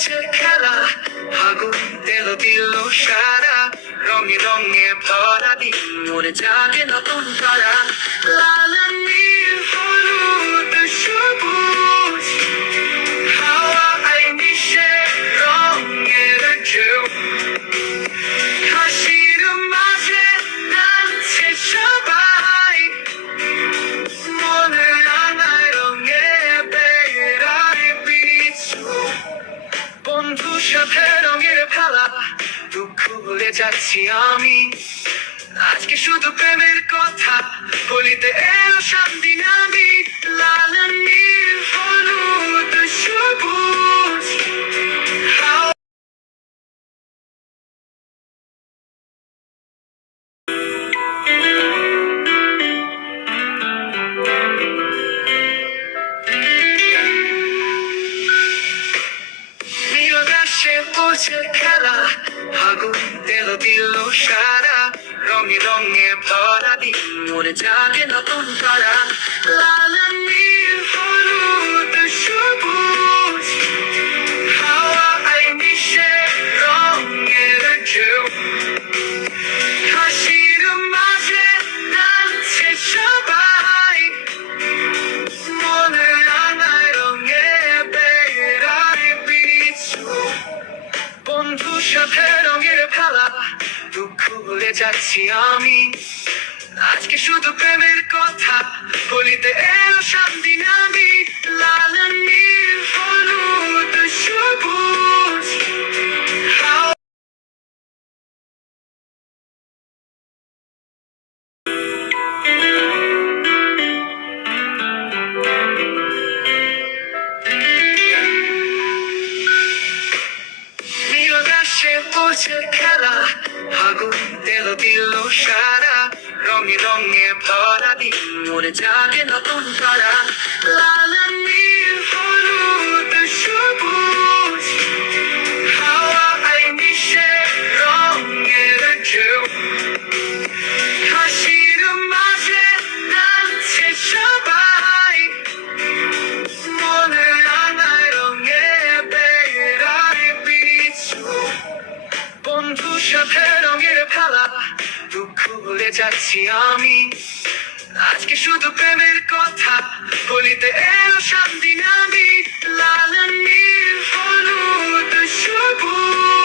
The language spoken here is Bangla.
বলছে খেলা, ফাগুন তেলো দিল সারা, রঙে রঙে ভরা দিন মোরে জাগে নতুন তারা। লাল নীল হলুদ সবুজ হাওয়ায় মিশে রঙের ঢেউ, হাসির মাঝে নাচছে সবাই, মনে আনায় রঙে বেড়ায় পিছু। বন্ধুর সাথে রঙের খেলা, দুঃখ ভুলে যাচ্ছি আমি, আজকে শুধু প্রেমের কথা বলিতে এলো শান্তি নামি। লাল নীল হলুদ সবুজ নীলগাছে বলছে খেলা, ফাগুন তেলো দিল সারা, রঙে রঙে ভরা দিন মোরে জাগে নতুন তারা। লাল নীল হলুদ সবুজ হাওয়ায় মিশে রঙের ঢেউ, হাসির মাঝে নাচছে সবাই, মনে আনায় রঙে বেড়ায় পিছু। বন্ধুর সাথে রঙের খেলা, দুঃখ ভুলে যাচ্ছি আমি, আজকে শুধু প্রেমের কথা বলিতে এলো শান্তি নামি। লাল নীল হলুদ সবুজ নীলগাছে বলছে খেলা, ফাগুন তেলো দিল সারা, রঙে রঙে ভরা দিন মোরে জাগে নতুন তারা। লাল নীল হলুদ সবুজ হাওয়ায় মিশে রঙের ঢেউ, হাসির মাঝে নাচছে সবাই, মনে আনায় রঙে বেড়ায় পিছু। বন্ধুর সাথে রঙের খেলা, দুঃখ ভুলে যাচ্ছি আমি, আজকে শুধু প্রেমের কথা বলিতে এলো শান্তি নামি। লাল নীল হলুদ সবুজ